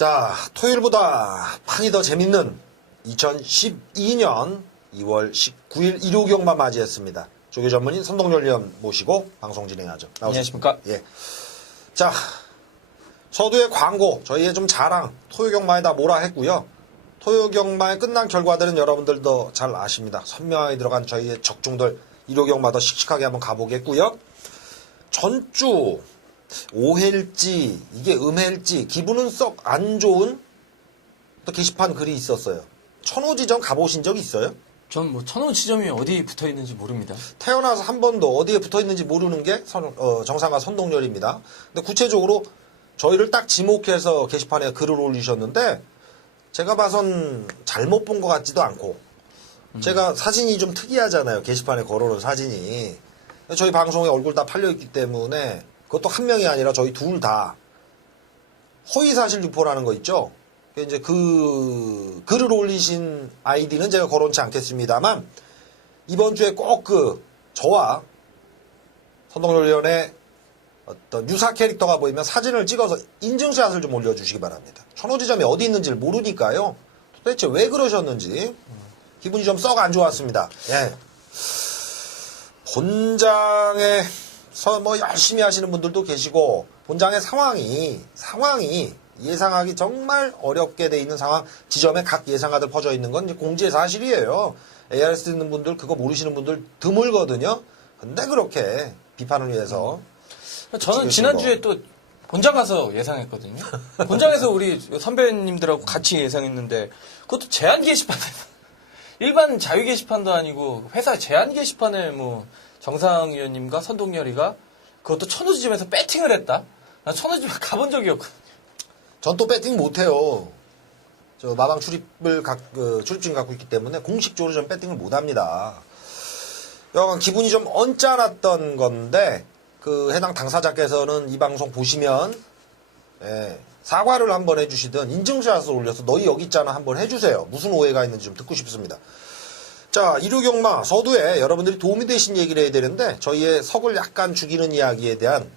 자, 토요일보다 판이 더 재밌는 2012년 2월 19일 일요경마 맞이했습니다. 조교 전문인 선동열 위원 모시고 방송 진행하죠. 안녕하십니까? 예. 자, 서두의 광고, 저희의 좀 자랑, 토요경마에다 뭐라 했고요. 토요경마의 끝난 결과들은 여러분들도 잘 아십니다. 선명하게 들어간 저희의 적중들 일요경마 더 씩씩하게 한번 가보겠고요. 전주 5회일지 이게 음해일지 기분은 썩 안 좋은 또 게시판 글이 있었어요. 천호지점 가보신 적 있어요? 전 뭐 천호 지점이 어디 붙어 있는지 모릅니다. 태어나서 한 번도 어디에 붙어 있는지 모르는 게 정상가 선동열입니다. 근데 구체적으로 저희를 딱 지목해서 게시판에 글을 올리셨는데 제가 봐선 잘못 본 것 같지도 않고 제가 사진이 좀 특이하잖아요. 게시판에 걸어놓은 사진이. 저희 방송에 얼굴 다 팔려있기 때문에 그것도 한 명이 아니라 저희 둘 다 허위사실 유포라는 거 있죠. 이제 그 글을 올리신 아이디는 제가 거론치 않겠습니다만 이번 주에 꼭 저와 선동열 위원의 어떤 유사 캐릭터가 보이면 사진을 찍어서 인증샷을 좀 올려주시기 바랍니다. 천호지점이 어디 있는지를 모르니까요. 도대체 왜 그러셨는지 기분이 좀 썩 안 좋았습니다. 예. 본장에서 뭐 열심히 하시는 분들도 계시고 본장의 상황이 예상하기 정말 어렵게 돼 있는 상황, 지점에 각 예상가들 퍼져 있는 건 이제 공지의 사실이에요. ARS 듣는 분들 그거 모르시는 분들 드물거든요. 근데 그렇게 비판을 위해서 저는 지난주에 또 본장 가서 예상했거든요. 본장에서 우리 선배님들하고 같이 예상했는데 그것도 제한 게시판에서 일반 자유 게시판도 아니고 회사 제한 게시판에 뭐 정상 위원님과 선동열이가 그것도 천호지점에서 배팅을 했다? 나 천호지점 가본 적이 없거든요. 전 또 배팅 못해요. 저 마방 출입증 갖고 있기 때문에 공식적으로 전 배팅을 못합니다. 여간 기분이 좀 언짢았던 건데 그 해당 당사자께서는 이 방송 보시면 사과를 한번 해주시든 인증샷을 올려서 너희 여기 있잖아 한번 해주세요. 무슨 오해가 있는지 좀 듣고 싶습니다. 자, 일요경마 서두에 여러분들이 도움이 되신 얘기를 해야 되는데 저희의 석을 약간 죽이는 이야기에 대한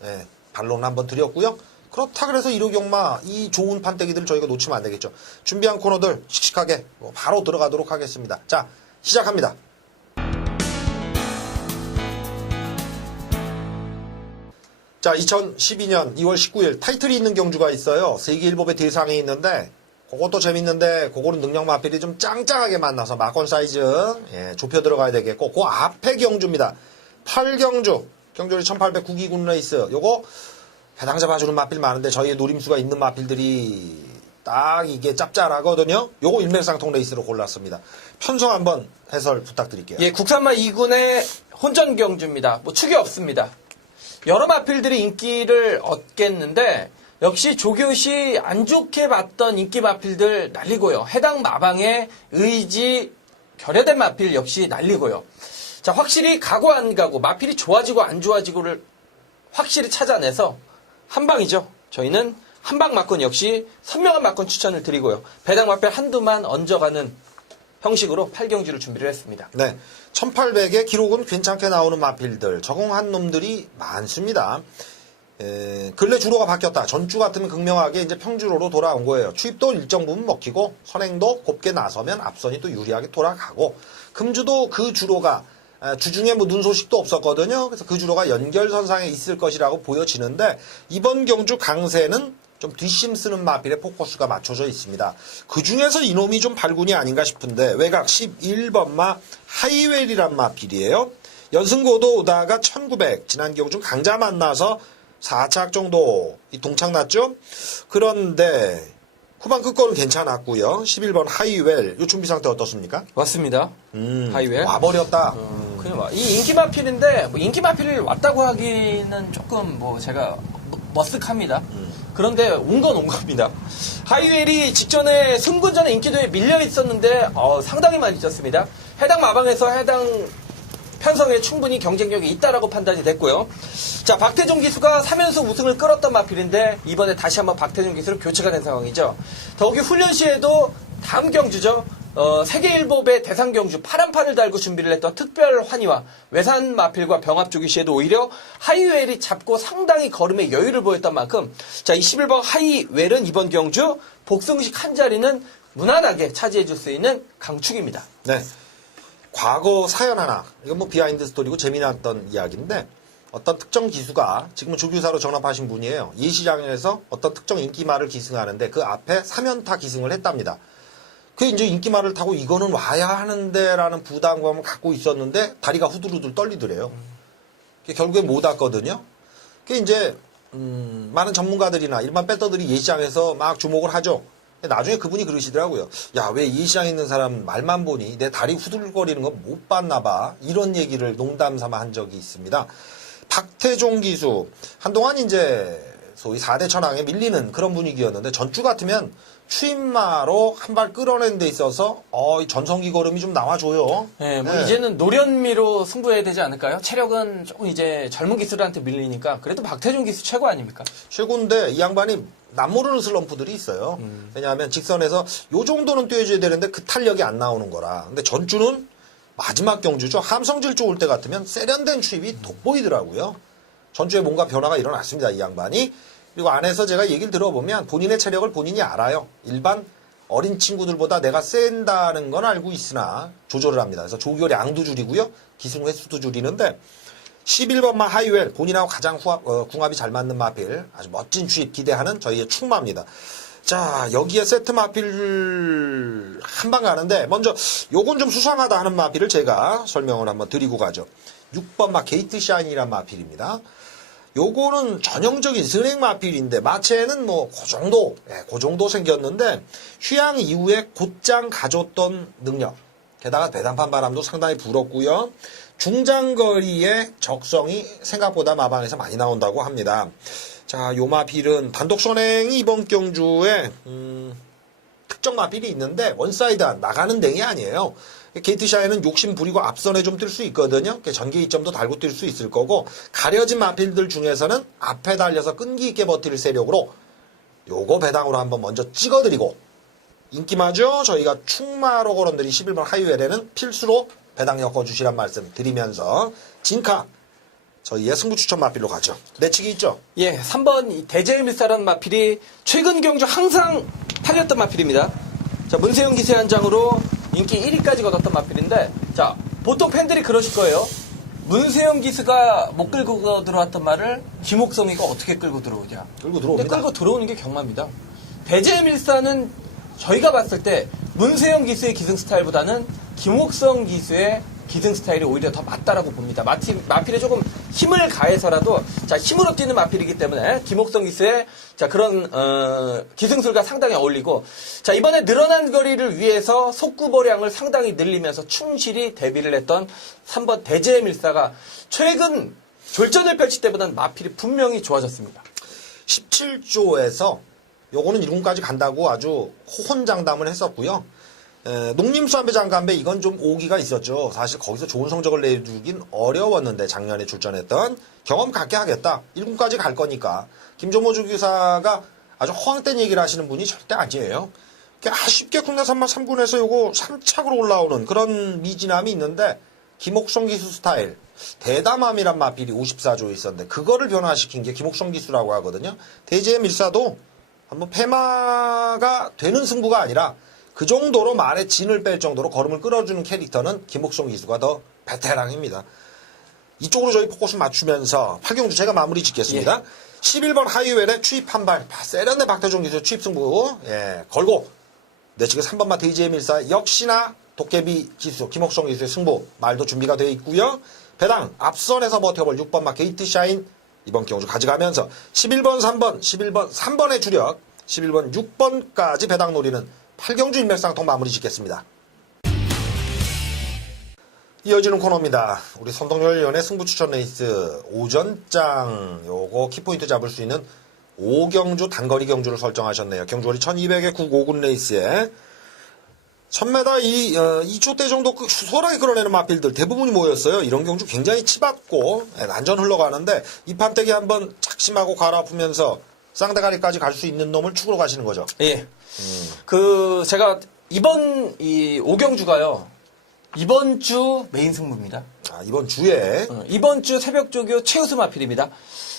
반론을 한번 드렸고요. 그렇다 그래서 일요경마 이 좋은 판때기들을 저희가 놓치면 안 되겠죠. 준비한 코너들 씩씩하게 바로 들어가도록 하겠습니다. 자, 시작합니다. 자, 2012년 2월 19일 타이틀이 있는 경주가 있어요. 세계일법의 대상이 있는데 그것도 재밌는데 그거는 능력마필이 좀 짱짱하게 만나서 마건 사이즈 좁혀 들어가야 되겠고 그 앞에 경주입니다. 8경주 경주리 1809기군 레이스 요거 해당자 봐주는 마필 많은데 저희의 노림수가 있는 마필들이 딱 이게 짭짤하거든요. 요거 일맥상통 레이스로 골랐습니다. 편성 한번 해설 부탁드릴게요. 예, 국산마 2군의 혼전 경주입니다. 뭐 축이 없습니다. 여러 마필들이 인기를 얻겠는데 역시 조교시 안 좋게 봤던 인기 마필들 날리고요. 해당 마방의 의지 결여된 마필 역시 날리고요. 자, 확실히 가고 안 가고 마필이 좋아지고 안 좋아지고를 확실히 찾아내서 한방이죠. 저희는 한방 마건 역시 선명한 마건 추천을 드리고요. 배당 마필 한두만 얹어가는 형식으로 8경주를 준비를 했습니다. 네, 1800의 기록은 괜찮게 나오는 마필들 적응한 놈들이 많습니다. 근래 주로가 바뀌었다. 전주 같으면 극명하게 이제 평주로로 돌아온 거예요. 추입도 일정 부분 먹히고 선행도 곱게 나서면 앞선이 또 유리하게 돌아가고 금주도 그 주로가 주중에 뭐 눈 소식도 없었거든요. 그래서 그 주로가 연결선상에 있을 것이라고 보여지는데 이번 경주 강세는 좀 뒷심 쓰는 마필에 포커스가 맞춰져 있습니다. 그 중에서 이놈이 좀 발군이 아닌가 싶은데 외곽 11번마 하이웰이란 마필이에요. 연승고도 오다가 1900 지난 경주 강자 만나서 4착 정도 동착 났죠. 그런데 후반 끝거는 괜찮았고요. 11번 하이웰 이 준비 상태 어떻습니까? 왔습니다. 하이웰. 와버렸다. 그냥 와. 이 인기 마필인데 뭐 인기 마필이 왔다고 하기는 조금 뭐 제가 머쓱합니다. 그런데 온 건 온 겁니다. 하이웰이 직전에 승군전에 인기도에 밀려 있었는데 상당히 많이 졌습니다. 해당 마방에서 해당 편성에 충분히 경쟁력이 있다라고 판단이 됐고요. 자, 박태종 기수가 3연속 우승을 끌었던 마필인데 이번에 다시 한번 박태종 기수로 교체가 된 상황이죠. 더욱이 훈련 시에도 다음 경주죠. 세계일보배 대상경주 파란판을 달고 준비를 했던 특별 환희와 외산 마필과 병합 조기 시에도 오히려 하이웰이 잡고 상당히 걸음에 여유를 보였던 만큼 자, 21번 하이웰은 이번 경주 복승식 한 자리는 무난하게 차지해줄 수 있는 강축입니다. 네. 과거 사연 하나. 이건 뭐 비하인드 스토리고 재미났던 이야기인데 어떤 특정 기수가 지금은 조교사로 전업하신 분이에요. 예시장에서 어떤 특정 인기말을 기승하는데 그 앞에 3연타 기승을 했답니다. 그 이제 인기말을 타고 이거는 와야 하는데라는 부담감을 갖고 있었는데 다리가 후들후들 떨리더래요. 결국에 못 왔거든요. 그 이제 많은 전문가들이나 일반 배터들이 예시장에서 막 주목을 하죠. 나중에 그분이 그러시더라고요. 야, 왜 예시장에 있는 사람 말만 보니 내 다리 후들거리는 거 못 봤나 봐. 이런 얘기를 농담 삼아 한 적이 있습니다. 박태종 기수 한동안 이제 소위 4대 천왕에 밀리는 그런 분위기였는데 전주 같으면 추임마로 한 발 끌어낸 데 있어서 이 전성기 걸음이 좀 나와줘요. 네, 뭐 네. 이제는 노련미로 승부해야 되지 않을까요? 체력은 조금 이제 젊은 기수들한테 밀리니까 그래도 박태종 기수 최고 아닙니까? 최고인데 이 양반이 남모르는 슬럼프들이 있어요. 왜냐하면 직선에서 요 정도는 뛰어줘야 되는데 그 탄력이 안 나오는 거라. 근데 전주는 마지막 경주죠. 함성질 쪽올 때 같으면 세련된 추입이 돋보이더라고요. 전주에 뭔가 변화가 일어났습니다. 이 양반이. 그리고 안에서 제가 얘기를 들어보면 본인의 체력을 본인이 알아요. 일반 어린 친구들보다 내가 센다는 건 알고 있으나 조절을 합니다. 그래서 조교량도 줄이고요. 기승 횟수도 줄이는데 11번마 하이웰 본인하고 가장 궁합이 잘 맞는 마필 아주 멋진 추입 기대하는 저희의 충마입니다. 자, 여기에 세트 마필 한 방 가는데 먼저 요건 좀 수상하다 하는 마필을 제가 설명을 한번 드리고 가죠. 6번마 게이트 샤인이란 마필입니다. 요거는 전형적인 선행 마필인데 마체는 뭐 그 정도 생겼는데 휴양 이후에 곧장 가졌던 능력. 게다가 배당판 바람도 상당히 불었고요. 중장거리의 적성이 생각보다 마방에서 많이 나온다고 합니다. 자, 요 마필은 단독 선행이 이번 경주에 특정 마필이 있는데 원사이드 나가는 댕이 아니에요. 게이트샤에는 욕심 부리고 앞선에 좀 뛸 수 있거든요. 전개 이점도 달고 뛸 수 있을 거고 가려진 마필들 중에서는 앞에 달려서 끈기 있게 버틸 세력으로 요거 배당으로 한번 먼저 찍어드리고 인기마저 저희가 충마로 거론드린 11번 하이웰에는 필수로 배당 엮어주시란 말씀 드리면서 진카 저희의 승부 추천 마필로 가죠. 내치기 있죠? 예, 3번 대제일밀사라는 마필이 최근 경주 항상 팔렸던 마필입니다. 자, 문세영 기세 한 장으로 인기 1위까지 거뒀던 마필인데, 자, 보통 팬들이 그러실 거예요. 문세영 기수가 못 끌고 들어왔던 말을 김옥성이가 어떻게 끌고 들어오냐. 끌고 근데 들어옵니다. 끌고 들어오는 게 경마입니다. 대제밀사는 저희가 봤을 때 문세영 기수의 기승 스타일보다는 김옥성 기수의 기승 스타일이 오히려 더 맞다라고 봅니다. 마필에 조금 힘을 가해서라도 자, 힘으로 뛰는 마필이기 때문에 김옥성 기수의 자, 그런 기승술과 상당히 어울리고 자, 이번에 늘어난 거리를 위해서 속구보량을 상당히 늘리면서 충실히 데뷔를 했던 3번 대제밀사가 최근 졸전을 펼칠 때보다는 마필이 분명히 좋아졌습니다. 17조에서 요거는 1군까지 간다고 아주 호언장담을 했었고요. 농림수안배 장관배 이건 좀 오기가 있었죠. 사실 거기서 좋은 성적을 내주긴 어려웠는데 작년에 출전했던 경험 갖게 하겠다. 1군까지 갈 거니까. 김종모 주기사가 아주 허황된 얘기를 하시는 분이 절대 아니에요. 아쉽게 국내 선발 3군에서 요거 3착으로 올라오는 그런 미진함이 있는데 김옥성 기수 스타일 대담함이란 마필이 54조에 있었는데 그거를 변화시킨 게 김옥성 기수라고 하거든요. 대제의 밀사도 한번 패마가 되는 승부가 아니라 그 정도로 말에 진을 뺄 정도로 걸음을 끌어주는 캐릭터는 김옥성 기수가 더 베테랑입니다. 이쪽으로 저희 포커스 맞추면서 8경주 제가 마무리 짓겠습니다. 예. 11번 하이웰에 추입 한 발, 세련된 박태종 기수 추입 승부 걸고 내치기 3번마 데이지의 밀사 역시나 도깨비 기수 김옥성 기수의 승부 말도 준비가 되어 있고요. 배당 앞선에서 버텨볼 6번마 게이트 샤인 이번 경주 가져가면서 11번 3번 11번 3번의 주력 11번 6번까지 배당 노리는 8경주 인맥상통 마무리 짓겠습니다. 이어지는 코너입니다. 우리 선동열위원회 승부 추천 레이스 오전장 요거 키포인트 잡을 수 있는 5경주 단거리 경주를 설정하셨네요. 경주거리 1200의 9-5군 레이스에 1000m 2초대 정도 수월하게 끌어내는 마필들 대부분이 모였어요. 이런 경주 굉장히 치받고 난전 흘러가는데 이 판때기 한번 작심하고 갈아엎으면서 쌍대가리까지 갈 수 있는 놈을 축으로 가시는 거죠. 예. 제가 이번 이 오경주가요. 이번 주 메인 승부입니다. 이번 주에 이번 주 새벽 조교 최우수 마필입니다.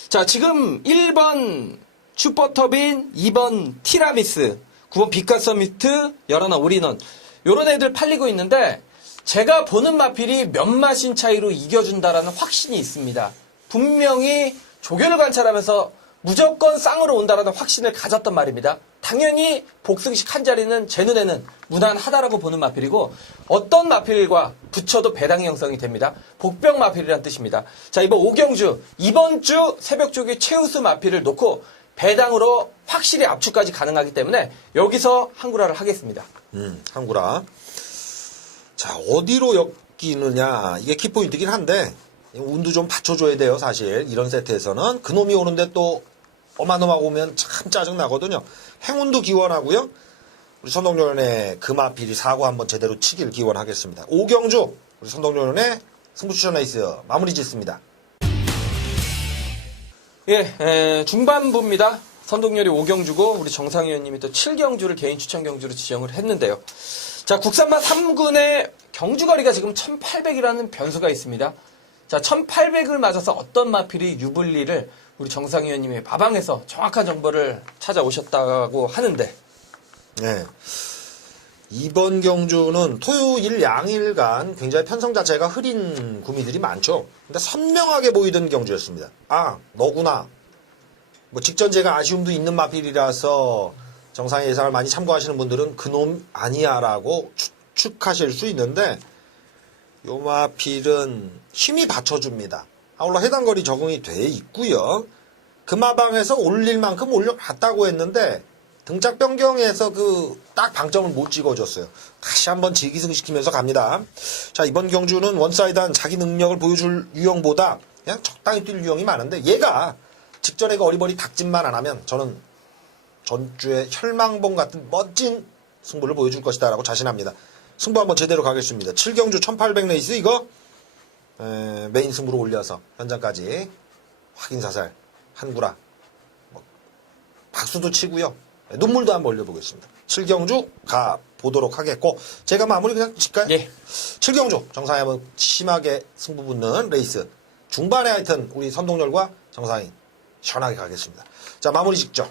자, 지금 1번 슈퍼터빈, 2번 티라미스, 9번 비카 서미트, 11원 올인원. 요런 애들 팔리고 있는데 제가 보는 마필이 몇 마신 차이로 이겨준다라는 확신이 있습니다. 분명히 조교를 관찰하면서 무조건 쌍으로 온다라는 확신을 가졌단 말입니다. 당연히 복승식 한 자리는 제 눈에는 무난하다라고 보는 마필이고 어떤 마필과 붙여도 배당 형성이 됩니다. 복병 마필이란 뜻입니다. 자, 이번 오경주 이번 주 새벽 조기 최우수 마필을 놓고 배당으로 확실히 압축까지 가능하기 때문에 여기서 한구라를 하겠습니다. 한구라. 자, 어디로 엮이느냐 이게 키포인트긴 한데 운도 좀 받쳐줘야 돼요. 사실 이런 세트에서는 그놈이 오는데 또 어마어마하고 오면 참 짜증나거든요. 행운도 기원하고요. 우리 선동련의 금아필이 사고 한번 제대로 치길 기원하겠습니다. 오경주 우리 선동련의 승부 추천 레이스 마무리 짓습니다. 예, 중반부입니다. 선동열이 5경주고 우리 정상 의원님이 또 7경주를 개인 추천 경주로 지정을 했는데요. 자, 국산마 3군의 경주거리가 지금 1800이라는 변수가 있습니다. 자, 1800을 맞아서 어떤 마필이 유불리를 우리 정상 의원님의 마방에서 정확한 정보를 찾아오셨다고 하는데 네. 이번 경주는 토요일 양일간 굉장히 편성 자체가 흐린 구미들이 많죠. 근데 선명하게 보이던 경주였습니다. 아, 너구나. 뭐 직전 제가 아쉬움도 있는 마필이라서 정상의 예상을 많이 참고하시는 분들은 그놈 아니야라고 추측하실 수 있는데 요 마필은 힘이 받쳐줍니다. 아울러 해당 거리 적응이 돼 있고요. 금화방에서 올릴 만큼 올려봤다고 했는데 등짝 변경에서 그 딱 방점을 못 찍어줬어요. 다시 한번 재기승시키면서 갑니다. 자, 이번 경주는 원사이드한 자기 능력을 보여줄 유형보다 그냥 적당히 뛸 유형이 많은데 얘가 직전에 그 어리버리 닥진만 안 하면 저는 전주의 혈망봉 같은 멋진 승부를 보여줄 것이다 라고 자신합니다. 승부 한번 제대로 가겠습니다. 7경주 1800 레이스 이거 메인 승부로 올려서 현장까지 확인 사살 한구라 박수도 치고요. 눈물도 한번 올려보겠습니다. 7경주 가보도록 하겠고 제가 마무리 그냥 칠까요? 예. 7경주 정상이 한번 심하게 승부 붙는 레이스 중반에 하여튼 우리 선동열과 정상이 시원하게 가겠습니다. 자, 마무리 직접.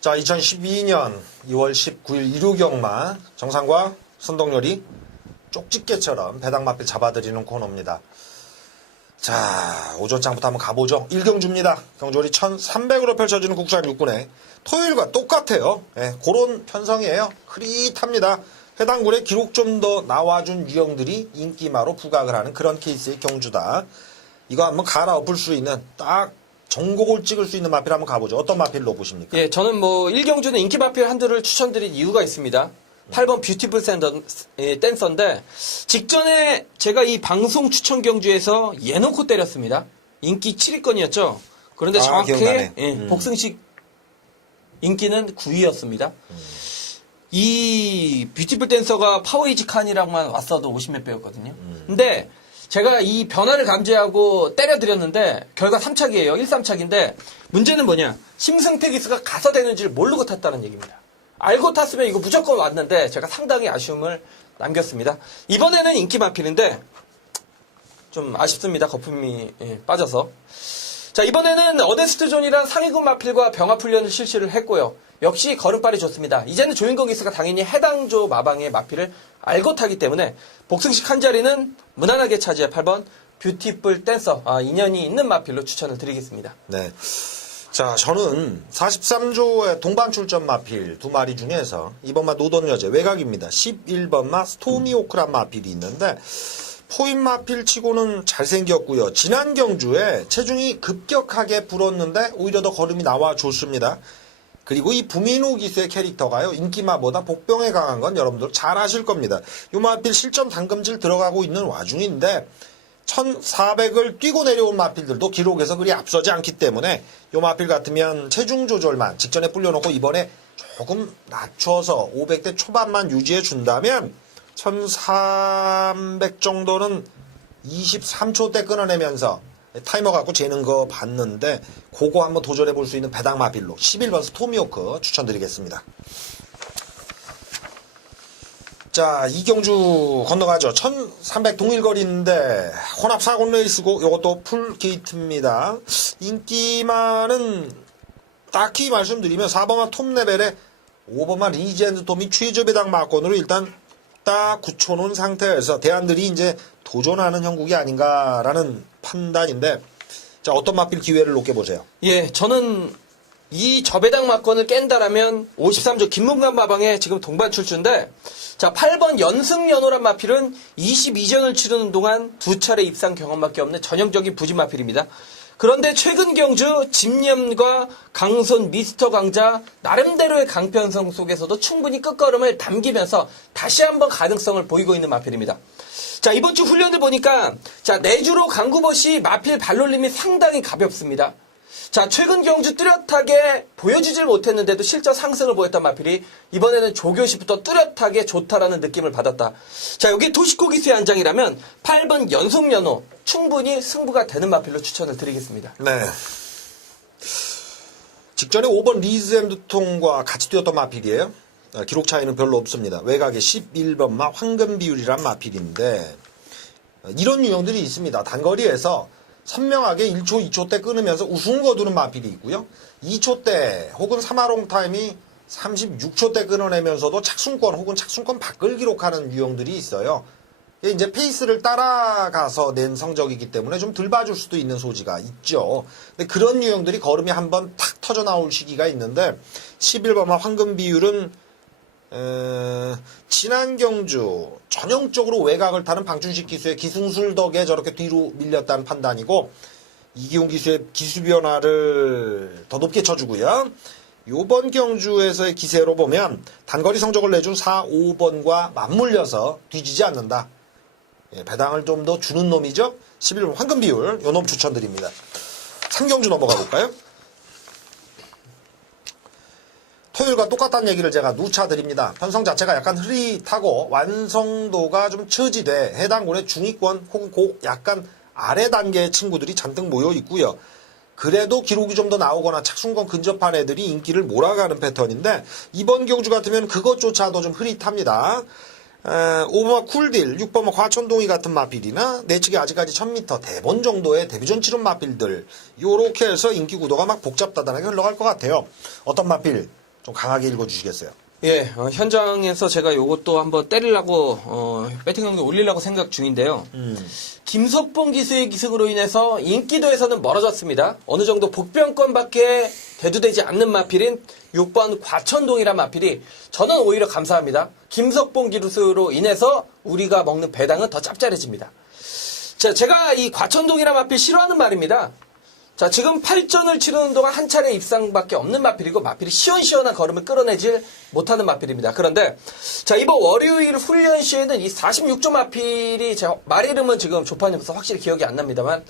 자, 2012년 2월 19일 일요경마 정상과 선동열이 쪽집게처럼 배당마필 잡아드리는 코너입니다. 자, 오전장부터 한번 가보죠. 1경주입니다. 경주거리 1300으로 펼쳐지는 국산 육군에 토요일과 똑같아요. 예, 그런 편성이에요. 흐릿합니다. 해당 굴에 기록 좀 더 나와준 유형들이 인기마로 부각을 하는 그런 케이스의 경주다. 이거 한번 갈아엎을 수 있는 딱 전곡을 찍을 수 있는 마필 한번 가보죠. 어떤 마필로 보십니까? 예, 저는 뭐 1경주는 인기 마필 한두를 추천드린 이유가 있습니다. 8번 뷰티풀 댄서인데 직전에 제가 이 방송 추천 경주에서 예놓고 때렸습니다. 인기 7위권이었죠. 그런데 정확히 복승식 인기는 9위였습니다. 이 뷰티풀 댄서가 파워이지 칸이랑만 왔어도 50몇 배였거든요. 근데 제가 이 변화를 감지하고 때려드렸는데 결과 3착이에요. 1, 3착인데 문제는 뭐냐. 심승태기스가 가서 되는지를 모르고 탔다는 얘기입니다. 알고 탔으면 이거 무조건 왔는데 제가 상당히 아쉬움을 남겼습니다. 이번에는 인기 마필인데 좀 아쉽습니다. 거품이 빠져서. 자, 이번에는 어데스트존이란 상위군 마필과 병합 훈련을 실시를 했고요. 역시 걸음발이 좋습니다. 이제는 조인건 기스가 당연히 해당 조 마방의 마필을 알고 타기 때문에 복승식 한 자리는 무난하게 차지할 8번 뷰티풀 댄서 인연이 있는 마필로 추천을 드리겠습니다. 네. 자, 저는 43조의 동반 출전 마필 두 마리 중에서 이번마 노던 여제 외곽입니다. 11번마 스토미오크란 마필이 있는데 포인 마필 치고는 잘생겼고요. 지난 경주에 체중이 급격하게 불었는데 오히려 더 걸음이 나와 좋습니다. 그리고 이 부민우 기수의 캐릭터가요. 인기마보다 복병에 강한 건 여러분들 잘 아실 겁니다. 요 마필 실점 당금질 들어가고 있는 와중인데 1400을 뛰고 내려온 마필들도 기록에서 그리 앞서지 않기 때문에 요 마필 같으면 체중 조절만 직전에 불려놓고 이번에 조금 낮춰서 500대 초반만 유지해 준다면 1300 정도는 23초 대 끊어내면서 타이머 갖고 재는 거 봤는데 그거 한번 도전해 볼 수 있는 배당 마필로 11번 스토미호크 추천드리겠습니다. 자, 이경주 건너가죠. 1300 동일거리인데 혼합 4곤 레이스고 요것도 풀 게이트입니다. 인기만은 딱히 말씀드리면 4번만 톱레벨에 5번만 리젠드 톰이 최저 배당 마건으로 일단 딱 굳혀놓은 상태에서 대안들이 이제 도전하는 형국이 아닌가라는 판단인데, 자, 어떤 마필 기회를 놓게 보세요. 예, 저는 이 저배당 마건을 깬다라면 53조 김문관 마방에 지금 동반 출주인데, 자, 8번 연승연호란 마필은 22전을 치르는 동안 2차례 입상 경험밖에 없는 전형적인 부진 마필입니다. 그런데 최근 경주 집념과 강손 미스터 강자 나름대로의 강편성 속에서도 충분히 끝걸음을 남기면서 다시 한번 가능성을 보이고 있는 마필입니다. 자, 이번 주 훈련을 보니까 자, 내주로 강구벗이 마필 발놀림이 상당히 가볍습니다. 자, 최근 경주 뚜렷하게 보여주질 못했는데도 실적 상승을 보였던 마필이 이번에는 조교시부터 뚜렷하게 좋다라는 느낌을 받았다. 자, 여기 도시코기수의 한 장이라면 8번 연속연호 충분히 승부가 되는 마필로 추천을 드리겠습니다. 네. 직전에 5번 리즈앤드통과 같이 뛰었던 마필이에요. 기록 차이는 별로 없습니다. 외곽에 11번마 황금 비율이란 마필인데 이런 유형들이 있습니다. 단거리에서 선명하게 1초, 2초 때 끊으면서 우승 거두는 마필이 있고요. 2초 때 혹은 3하롱 타임이 36초 때 끊어내면서도 착순권 혹은 착순권 밖을 기록하는 유형들이 있어요. 이게 이제 페이스를 따라가서 낸 성적이기 때문에 좀 덜 봐줄 수도 있는 소지가 있죠. 근데 그런 유형들이 걸음이 한번 탁 터져 나올 시기가 있는데 11번마 황금 비율은 지난 경주 전형적으로 외곽을 타는 방춘식 기수의 기승술 덕에 저렇게 뒤로 밀렸다는 판단이고 이기훈 기수의 기수 변화를 더 높게 쳐주고요. 요번 경주에서의 기세로 보면 단거리 성적을 내준 4, 5번과 맞물려서 뒤지지 않는다. 예, 배당을 좀 더 주는 놈이죠. 11번 황금 비율 요 놈 추천드립니다. 3경주 넘어가 볼까요? 토요일과 똑같다는 얘기를 제가 누차 드립니다. 편성 자체가 약간 흐릿하고 완성도가 좀 처지돼 해당 군의 중위권 혹은 약간 아래 단계의 친구들이 잔뜩 모여 있고요. 그래도 기록이 좀 더 나오거나 착순권 근접한 애들이 인기를 몰아가는 패턴인데 이번 경주 같으면 그것조차도 좀 흐릿합니다. 5번마 쿨딜, 6번마 과천동이 같은 마필이나 내측에 아직까지 1000m 대본 정도의 데뷔전 치른 마필들 요렇게 해서 인기 구도가 막 복잡다단하게 흘러갈 것 같아요. 어떤 마필 좀 강하게 읽어주시겠어요? 예, 현장에서 제가 요것도 한번 때리려고 배팅 경기 올리려고 생각 중인데요. 김석봉 기수의 기승으로 인해서 인기도에서는 멀어졌습니다. 어느 정도 복병권밖에 대두되지 않는 마필인 6번 과천동이란 마필이 저는 오히려 감사합니다. 김석봉 기수로 인해서 우리가 먹는 배당은 더 짭짤해집니다. 자, 제가 이 과천동이란 마필 싫어하는 말입니다. 자, 지금 8전을 치르는 동안 한 차례 입상밖에 없는 마필이고 마필이 시원시원한 걸음을 끌어내질 못하는 마필입니다. 그런데 자, 이번 월요일 훈련 시에는 이 46조 마필이 제가 말 이름은 지금 조판이 없어서 확실히 기억이 안 납니다만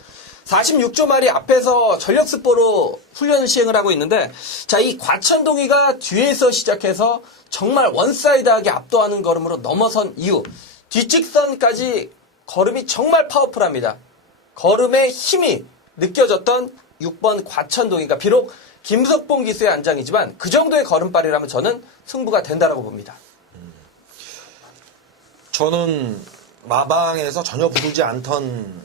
46조 말이 앞에서 전력 스포로 훈련 시행을 하고 있는데 자, 이 과천동이가 뒤에서 시작해서 정말 원사이드하게 압도하는 걸음으로 넘어선 이후 뒷직선까지 걸음이 정말 파워풀합니다. 걸음의 힘이 느껴졌던 6번 과천동이가 비록 김석봉 기수의 안장이지만 그 정도의 걸음발이라면 저는 승부가 된다라고 봅니다. 저는 마방에서 전혀 부르지 않던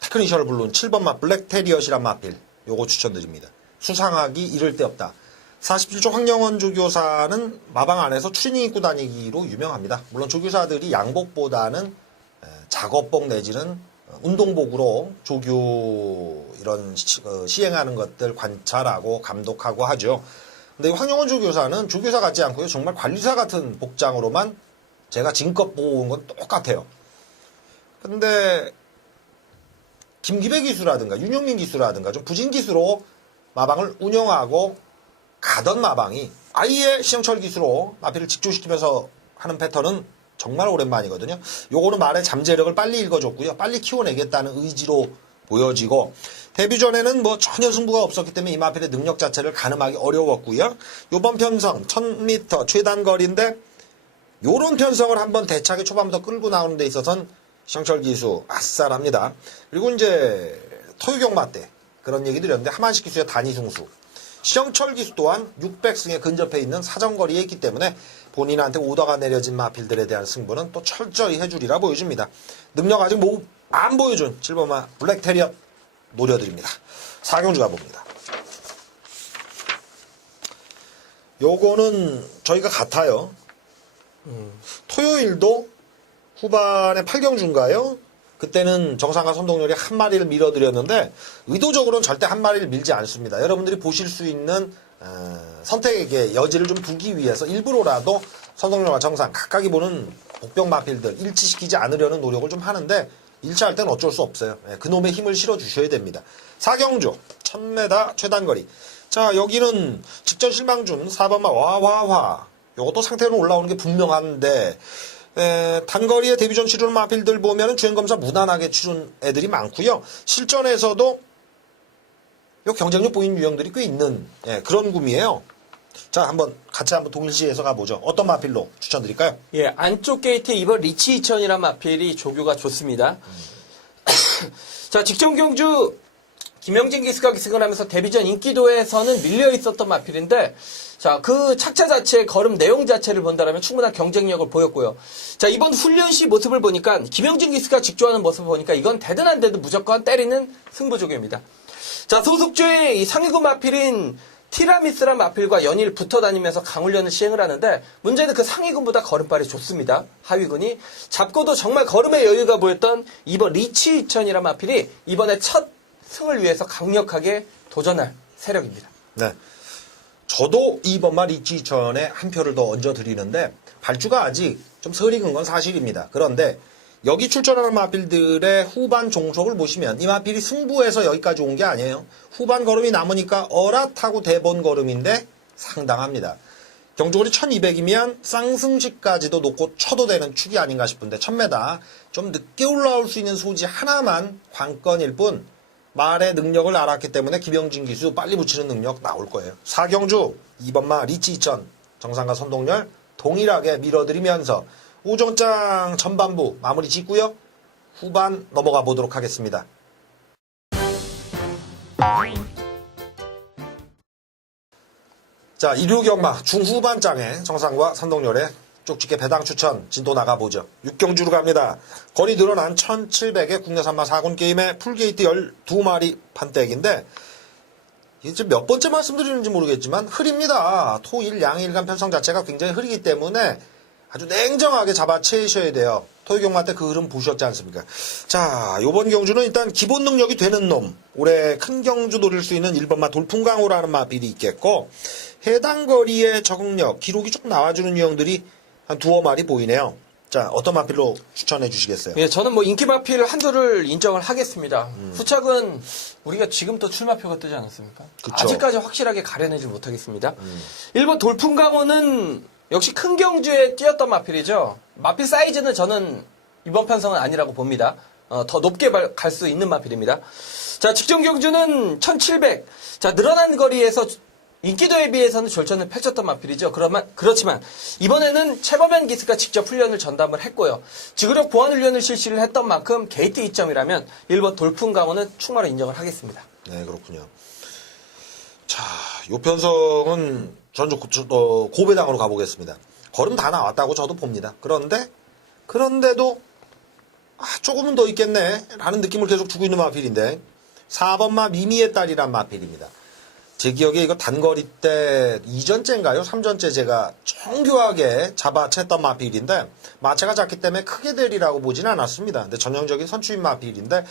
테크니션을 부른 7번마 블랙테리엇이란 마필 요거 추천드립니다. 수상하기 이를 데 없다. 47조 황영원 조교사는 마방 안에서 추리닝 입고 다니기로 유명합니다. 물론 조교사들이 양복보다는 작업복 내지는 운동복으로 조교 이런 시행하는 것들 관찰하고 감독하고 하죠. 근데 황영원 조교사는 조교사 같지 않고요. 정말 관리사 같은 복장으로만 제가 지금껏 보고 온 건 똑같아요. 근데 김기배 기수라든가 윤용민 기수라든가 좀 부진 기수로 마방을 운영하고 가던 마방이 아예 시영철 기수로 마필을 직조시키면서 하는 패턴은 정말 오랜만이거든요. 요거는 말의 잠재력을 빨리 읽어줬고요. 빨리 키워내겠다는 의지로 보여지고 데뷔전에는 뭐 전혀 승부가 없었기 때문에 이 마필의 능력 자체를 가늠하기 어려웠고요. 요번 편성 1000m 최단 거리인데 요런 편성을 한번 대차게 초반부터 끌고 나오는 데 있어서는 시영철 기수 아싸랍니다. 그리고 이제 토유경마 때 그런 얘기 드렸는데 하만식 기수의 단위 승수. 시영철 기수 또한 600승에 근접해 있는 사정거리에 있기 때문에 본인한테 오더가 내려진 마필들에 대한 승부는 또 철저히 해주리라 보여집니다. 능력 아직 안 보여준 7번마 블랙테리엇 노려드립니다. 4경주 가봅니다. 요거는 저희가 같아요. 토요일도 후반에 8경주인가요? 그때는 정상과 선동열이 한 마리를 밀어드렸는데 의도적으로는 절대 한 마리를 밀지 않습니다. 여러분들이 보실 수 있는 선택의 여지를 좀 두기 위해서 일부러라도 선동열과 정상 각각이 보는 복병 마필들 일치시키지 않으려는 노력을 좀 하는데 일치할 때는 어쩔 수 없어요. 그놈의 힘을 실어주셔야 됩니다. 4경주 1000m 최단거리. 자, 여기는 직전 실망준 4번마 와와와. 요것도 상태로 올라오는 게 분명한데 단거리에 데뷔전 치르는 마필들 보면은 주행검사 무난하게 치른 애들이 많고요. 실전에서도 요 경쟁력 보이는 유형들이 꽤 있는 그런 구미예요. 자, 같이 한번 동일시해서 가보죠. 어떤 마필로 추천드릴까요? 예, 안쪽 게이트 2번 리치 2000이라는 마필이 조교가 좋습니다. 자, 직전 경주 김영진 기수가 기승을 하면서 데뷔전 인기도에서는 밀려 있었던 마필인데, 자, 그 착차 자체, 걸음 내용 자체를 본다면 충분한 경쟁력을 보였고요. 자, 이번 훈련 시 모습을 보니까 김영진 기수가 직조하는 모습을 보니까 이건 되든 무조건 때리는 승부조교입니다. 자, 소속주의 이 상위구 마필인 티라미스란 마필과 연일 붙어 다니면서 강훈련을 시행을 하는데 문제는 그 상위군보다 걸음발이 좋습니다. 하위군이. 잡고도 정말 걸음의 여유가 보였던 이번 리치 2000이란 마필이 이번에 첫 승을 위해서 강력하게 도전할 세력입니다. 네. 저도 2번마 리치 2000에 한 표를 더 얹어드리는데 발주가 아직 좀 설익은 건 사실입니다. 그런데 여기 출전하는 마필들의 후반 종속을 보시면 이 마필이 승부에서 여기까지 온 게 아니에요. 후반 걸음이 남으니까 어랏하고 대본 걸음인데 상당합니다. 경주거리 1200이면 쌍승시까지도 놓고 쳐도 되는 축이 아닌가 싶은데 1000m 좀 늦게 올라올 수 있는 소지 하나만 관건일 뿐 말의 능력을 알았기 때문에 김영진 기수 빨리 붙이는 능력 나올 거예요. 4경주 2번마 리치 2000 정상과 선동열 동일하게 밀어드리면서 우정장 전반부 마무리 짓고요. 후반 넘어가 보도록 하겠습니다. 자, 일요경마 중후반장에 정상과 선동열의 쪽집게 배당 추천 진도 나가보죠. 6경주로 갑니다. 거리 늘어난 1700의 국내 산마 4군 게임에 풀게이트 12마리 판댁인데 이제 몇 번째 말씀드리는지 모르겠지만 흐립니다. 토일 양일간 편성 자체가 굉장히 흐리기 때문에 아주 냉정하게 잡아채셔야 돼요. 토요경마 때 그 흐름 보셨지 않습니까? 자, 요번 경주는 일단 기본 능력이 되는 놈. 올해 큰 경주 노릴 수 있는 1번마 돌풍강호라는 마필이 있겠고 해당 거리의 적응력, 기록이 조금 나와주는 유형들이 한 두어 마리 보이네요. 자, 어떤 마필로 추천해 주시겠어요? 예, 저는 뭐 인기 마필 한두를 인정을 하겠습니다. 후착은 우리가 지금 또 출마표가 뜨지 않았습니까? 그쵸. 아직까지 확실하게 가려내지 못하겠습니다. 1번 돌풍강호는 역시 큰 경주에 뛰었던 마필이죠. 마필 사이즈는 저는 이번 편성은 아니라고 봅니다. 더 높게 갈 수 있는 마필입니다. 자, 직전 경주는 1700. 자, 늘어난 거리에서 인기도에 비해서는 절전을 펼쳤던 마필이죠. 그렇지만 이번에는 최범현 기수가 직접 훈련을 전담을 했고요. 지구력 보완 훈련을 실시를 했던 만큼 게이트 2점이라면 1번 돌풍강호는 충마로 인정을 하겠습니다. 네, 그렇군요. 자, 요 편성은 전 고배당으로 가보겠습니다. 걸음 다 나왔다고 저도 봅니다. 그런데도 조금은 더 있겠네 라는 느낌을 계속 주고 있는 마필인데 4번마 미미의 딸이란 마필입니다. 제 기억에 이거 단거리 때 2전째인가요? 3전째 제가 정교하게 잡아챘던 마필인데 마체가 작기 때문에 크게 되리라고 보진 않았습니다. 근데 전형적인 선추인 마필인데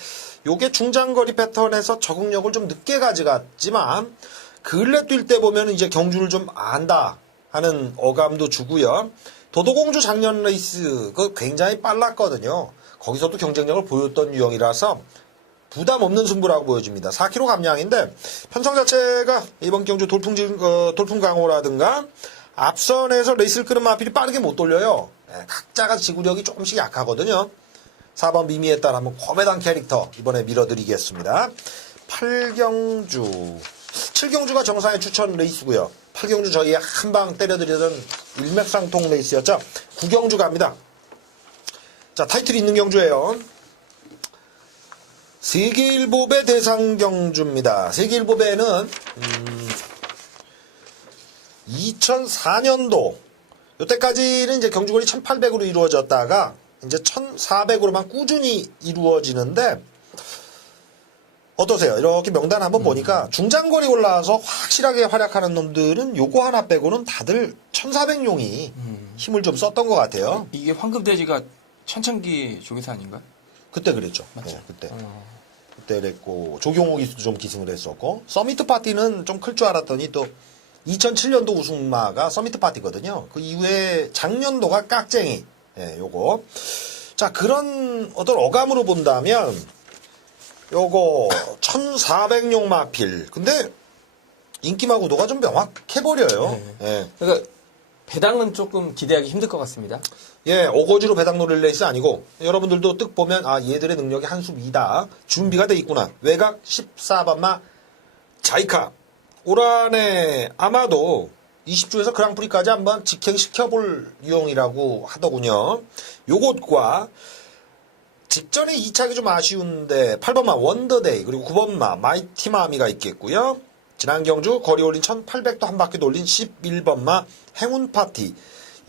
요게 중장거리 패턴에서 적응력을 좀 늦게 가져갔지만 근래 뛸 때 보면 이제 경주를 좀 안다 하는 어감도 주고요. 도도공주 작년 레이스 그 굉장히 빨랐거든요. 거기서도 경쟁력을 보였던 유형이라서 부담 없는 승부라고 보여집니다. 4kg 감량인데 편성 자체가 이번 경주 돌풍강호라든가 앞선에서 레이스를 끄는 마필이 빠르게 못 돌려요. 각자가 지구력이 조금씩 약하거든요. 4번 미미에 따라 한번 고배당 캐릭터 이번에 밀어드리겠습니다. 8경주. 7경주가 정상의 추천 레이스고요. 8경주 저희 한방 때려드리던 일맥상통 레이스였죠. 9경주 갑니다. 자, 타이틀이 있는 경주예요. 세계일보배 대상경주입니다. 세계일보배는 2004년도 요때까지는 이제 경주거리 1800으로 이루어졌다가 이제 1400으로만 꾸준히 이루어지는데 어떠세요? 이렇게 명단 한번 보니까 중장거리 올라와서 확실하게 활약하는 놈들은 요거 하나 빼고는 다들 1400용이 힘을 좀 썼던 것 같아요. 이게 황금돼지가 천창기 조교사 아닌가? 그때 그랬죠. 맞죠? 그때 그랬고 조경호 기수도 좀 기승을 했었고 서미트 파티는 좀 클 줄 알았더니 또 2007년도 우승마가 서미트 파티거든요. 그 이후에 작년도가 깍쟁이. 예, 요거. 자, 그런 어떤 어감으로 본다면 요거 1400용 마필. 근데 인기마구도가 좀 명확해버려요. 예. 그러니까 배당은 조금 기대하기 힘들 것 같습니다. 예, 오거지로 배당 노릴 레이스 아니고 여러분들도 뜩 보면 아 얘들의 능력이 한수 위다. 준비가 돼 있구나. 외곽 14번마 자이카. 올 한해 아마도 20주에서 그랑프리까지 한번 직행시켜볼 유형이라고 하더군요. 요것과 직전에 2착이 좀 아쉬운데 8번마 원더데이 그리고 9번마 마이티마미가 있겠고요. 지난 경주 거리 올린 1800도 한 바퀴 돌린 11번마 행운파티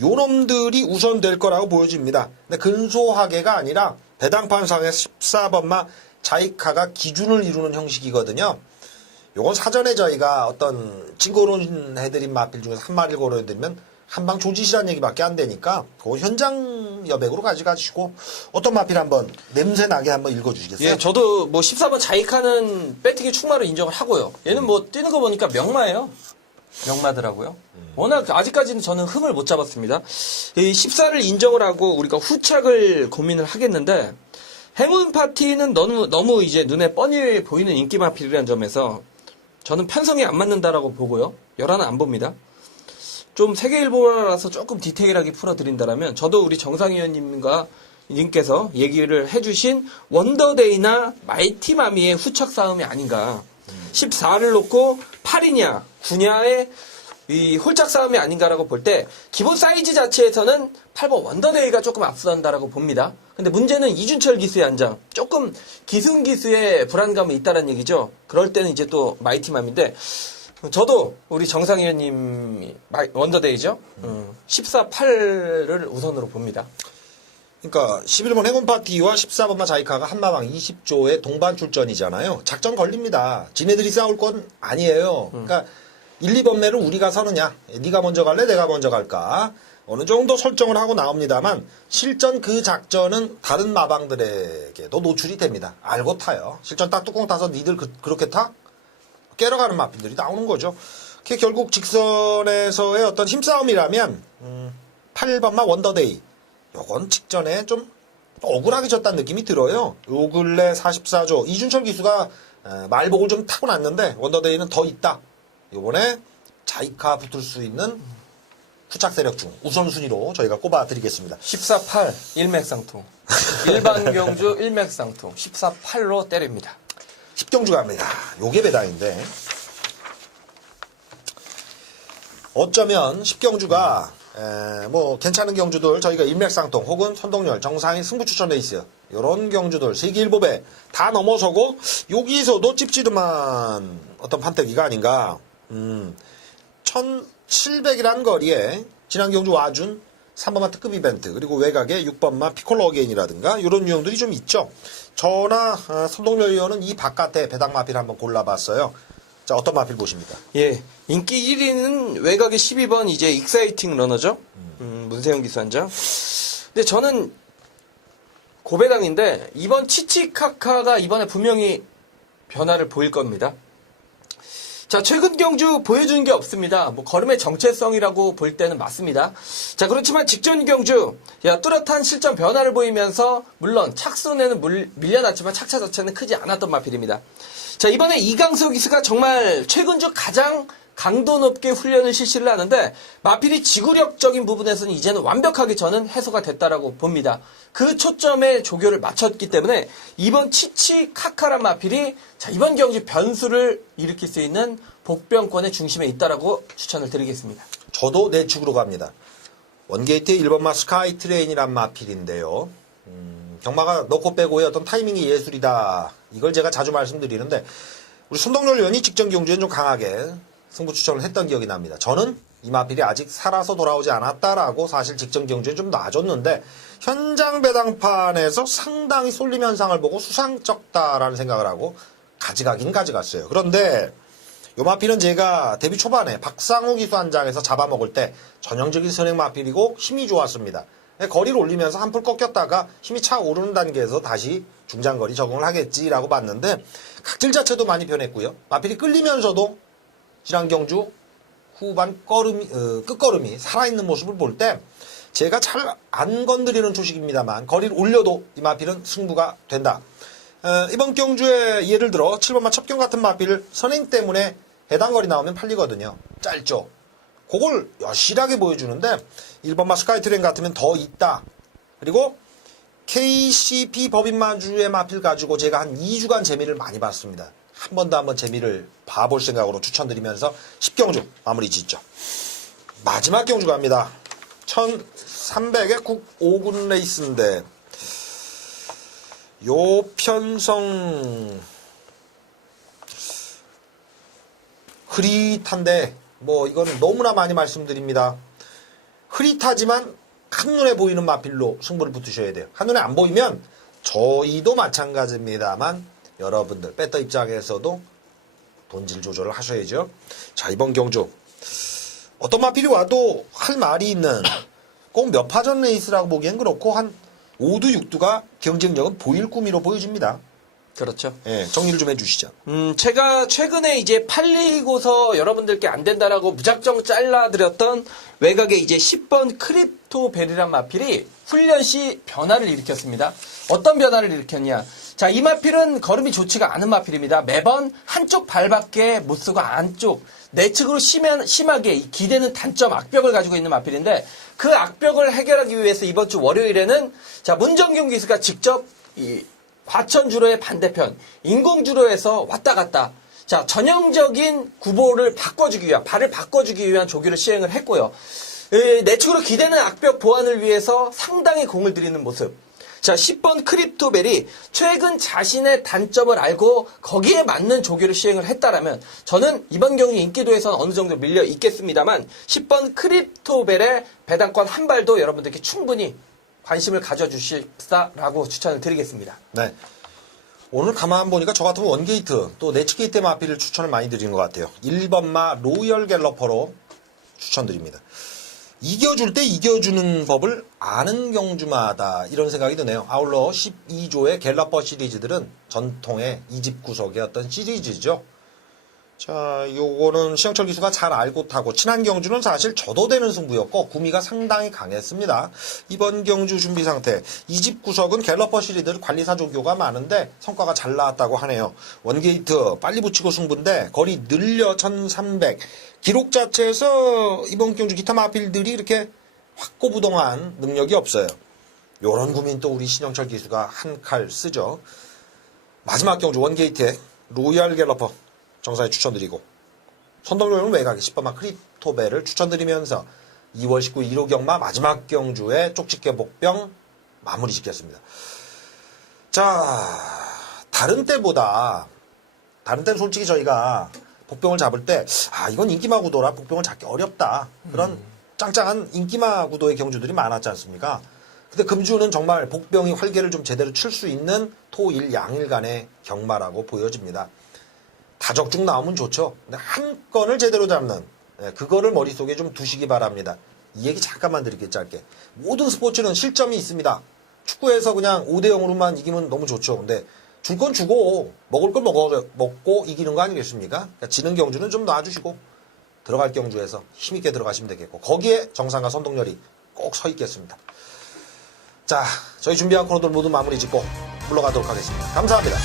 요놈들이 우선 될 거라고 보여집니다. 근데 근소하게가 아니라 배당판상의 14번마 자이카가 기준을 이루는 형식이거든요. 요건 사전에 저희가 어떤 찡그러운 해드린 마필 중에서 한 마리를 걸어드리면 한방 조지시란 얘기밖에 안 되니까 그거 현장 여백으로 가져가시고 어떤 마필 한번 냄새 나게 한번 읽어주시겠어요? 예, 저도 뭐 14번 자이카는 배팅의 충마로 인정을 하고요. 얘는 뭐 뛰는 거 보니까 명마예요. 명마더라고요. 워낙 아직까지는 저는 흠을 못 잡았습니다. 이 14를 인정을 하고 우리가 후착을 고민을 하겠는데 행운 파티는 너무 이제 눈에 뻔히 보이는 인기 마필이라는 점에서 저는 편성이 안 맞는다라고 보고요. 열화는 안 봅니다. 좀 세계일보라서 조금 디테일하게 풀어드린다면 저도 우리 정상위원님과 님께서 얘기를 해주신 원더데이나 마이티마미의 후착 싸움이 아닌가. 14를 놓고 8이냐 9냐의 이 홀짝 싸움이 아닌가라고 볼 때 기본 사이즈 자체에서는 8번 원더데이가 조금 앞선다라고 봅니다. 근데 문제는 이준철 기수의 안장 조금 기승 기수의 불안감이 있다는 얘기죠. 그럴 때는 이제 또 마이티맘인데 저도 우리 정상위원님 원더데이죠. 14, 8을 우선으로 봅니다. 그러니까 11번 행운파티와 14번마 자이카가 한마방 20조의 동반 출전이잖아요. 작전 걸립니다. 지네들이 싸울 건 아니에요. 그러니까 1, 2번매를 우리가 서느냐, 네가 먼저 갈래, 내가 먼저 갈까, 어느 정도 설정을 하고 나옵니다만 실전 그 작전은 다른 마방들에게도 노출이 됩니다. 알고 타요. 실전 딱 뚜껑 타서 니들 그렇게 타? 깨러가는 마필들이 나오는 거죠. 그게 결국 직선에서의 어떤 힘싸움이라면 8번마 원더데이 요건 직전에 좀 억울하게 졌다는 느낌이 들어요. 요 근래 44조 이준철 기수가 말복을 좀 타고 났는데 원더데이는 더 있다. 요번에 자이카 붙을 수 있는 후착 세력 중 우선순위로 저희가 꼽아드리겠습니다. 14, 8 일맥상통. 일반 경주 일맥상통. 14, 8로 때립니다. 10경주 갑니다. 요게 배당인데 어쩌면 10경주가 뭐 괜찮은 경주들 저희가 일맥상통 혹은 선동열 정상인 승부추천 레이스 요런 경주들 세계일보배 다 넘어서고 여기서도 찝찝한 어떤 판때기가 아닌가. 1700이라는 거리에 지난 경주 와준 3번마 특급 이벤트 그리고 외곽에 6번마 피콜로 어게인이라든가 이런 유형들이 좀 있죠. 저나 선동열 의원은 이 바깥에 배당 마필 한번 골라봤어요. 자, 어떤 마필 보십니까? 예, 인기 1위는 외곽의 12번 이제 익사이팅 러너죠. 문세영 기수 한장. 근데 저는 고배당인데 이번 치치카카가 이번에 분명히 변화를 보일 겁니다. 자, 최근 경주 보여준 게 없습니다. 뭐 걸음의 정체성이라고 볼 때는 맞습니다. 자, 그렇지만 직전 경주 뚜렷한 실전 변화를 보이면서 물론 착순에는 밀려났지만 착차 자체는 크지 않았던 마필입니다. 자, 이번에 이강석 기수가 정말 최근 주 가장 강도 높게 훈련을 실시를 하는데 마필이 지구력적인 부분에서는 이제는 완벽하게 저는 해소가 됐다라고 봅니다. 그 초점에 조교를 맞췄기 때문에 이번 치치카카란 마필이 자, 이번 경기 변수를 일으킬 수 있는 복병권의 중심에 있다라고 추천을 드리겠습니다. 저도 내축으로 갑니다. 원게이트의 1번마 스카이트레인이란 마필인데요. 경마가 넣고 빼고의 어떤 타이밍이 예술이다. 이걸 제가 자주 말씀드리는데 우리 손동열 의원이 직전 경주엔 좀 강하게 승부 추천을 했던 기억이 납니다. 저는 이 마필이 아직 살아서 돌아오지 않았다라고 사실 직전 경주에 좀 놔줬는데 현장 배당판에서 상당히 쏠림 현상을 보고 수상쩍다라는 생각을 하고 가져가긴 가져갔어요. 그런데 이 마필은 제가 데뷔 초반에 박상우 기수 한 장에서 잡아먹을 때 전형적인 선행 마필이고 힘이 좋았습니다. 거리를 올리면서 한풀 꺾였다가 힘이 차오르는 단계에서 다시 중장거리 적응을 하겠지라고 봤는데 각질 자체도 많이 변했고요. 마필이 끌리면서도 지난 경주 후반 끝걸음이 살아있는 모습을 볼 때 제가 잘 안 건드리는 초식입니다만 거리를 올려도 이 마필은 승부가 된다. 이번 경주에 예를 들어 7번마 첩경 같은 마필 선행 때문에 해당 거리 나오면 팔리거든요. 짧죠. 그걸 여실하게 보여주는데 1번마 스카이트레인 같으면 더 있다. 그리고 KCP 법인마주의 마필 가지고 제가 한 2주간 재미를 많이 봤습니다. 한 번 더 한번 재미를 봐볼 생각으로 추천드리면서 10경주 마무리 짓죠. 마지막 경주 갑니다. 1300의 국 5군 레이스인데 요 편성 흐릿한데 뭐 이거는 너무나 많이 말씀드립니다. 흐릿하지만 한눈에 보이는 마필로 승부를 붙으셔야 돼요. 한눈에 안 보이면 저희도 마찬가지입니다만 여러분들 배터 입장에서도 돈질 조절을 하셔야죠. 자, 이번 경주 어떤 마필이 와도 할 말이 있는 꼭 몇 파전 레이스라고 보기엔 그렇고 한 5두 6두가 경쟁력은 보일 꾸미로 보여집니다. 그렇죠. 예, 정리를 좀 해주시죠. 제가 최근에 이제 팔리고서 여러분들께 안 된다라고 무작정 잘라드렸던 외곽에 이제 10번 크립토벨이란 마필이 훈련 시 변화를 일으켰습니다. 어떤 변화를 일으켰냐. 자, 이 마필은 걸음이 좋지가 않은 마필입니다. 매번 한쪽 발밖에 못 쓰고 안쪽, 내측으로 심하게 이 기대는 단점, 악벽을 가지고 있는 마필인데 그 악벽을 해결하기 위해서 이번 주 월요일에는 자, 문정경 기수가 직접 이 과천주로의 반대편 인공주로에서 왔다 갔다 자 전형적인 구보를 바꿔주기 위한 발을 바꿔주기 위한 조기를 시행을 했고요. 내측으로 기대는 악벽 보완을 위해서 상당히 공을 들이는 모습. 자 10번 크립토벨이 최근 자신의 단점을 알고 거기에 맞는 조교를 시행을 했다라면 저는 이번 경기 인기도에서는 어느 정도 밀려 있겠습니다만 10번 크립토벨의 배당권 한 발도 여러분들께 충분히 관심을 가져주십사라고 추천을 드리겠습니다. 네. 오늘 가만 보니까 저 같으면 원게이트 또 내치게이트 마필을 추천을 많이 드리는 것 같아요. 1번마 로열 갤러퍼로 추천드립니다. 이겨줄 때 이겨주는 법을 아는 경주마다 이런 생각이 드네요. 아울러 12조의 갤러퍼 시리즈들은 전통의 2집 구석의 어떤 시리즈죠. 자, 요거는 시영철 기수가 잘 알고 타고 친한 경주는 사실 저도 되는 승부였고 구미가 상당히 강했습니다. 이번 경주 준비 상태 2집 구석은 갤러퍼 시리즈 관리사 조교가 많은데 성과가 잘 나왔다고 하네요. 원게이트 빨리 붙이고 승부인데 거리 늘려 1300 기록 자체에서 이번 경주 기타 마필들이 이렇게 확고부동한 능력이 없어요. 요런 구민 또 우리 신영철 기수가 한 칼 쓰죠. 마지막 경주 원게이트의 로얄 갤러퍼 정사에 추천드리고 선동료는 외곽에 10번마 크립토벨을 추천드리면서 2월 19일 1호 경마 마지막 경주에 쪽집게 복병 마무리 짓겠습니다. 자, 다른 때는 솔직히 저희가 복병을 잡을 때 이건 인기마 구도라 복병을 잡기 어렵다. 그런 짱짱한 인기마 구도의 경주들이 많았지 않습니까? 근데 금주는 정말 복병이 활개를 좀 제대로 칠 수 있는 토일 양일간의 경마라고 보여집니다. 다적중 나오면 좋죠. 근데 한 건을 제대로 잡는 그거를 머릿속에 좀 두시기 바랍니다. 이 얘기 잠깐만 드릴게요. 짧게. 모든 스포츠는 실점이 있습니다. 축구에서 그냥 5대0으로만 이기면 너무 좋죠. 근데 줄 건 주고 먹을 걸 먹고 이기는 거 아니겠습니까? 그러니까 지는 경주는 좀 놔주시고 들어갈 경주에서 힘있게 들어가시면 되겠고 거기에 정상과 선동열이 꼭 서 있겠습니다. 자, 저희 준비한 코너들 모두 마무리 짓고 물러가도록 하겠습니다. 감사합니다.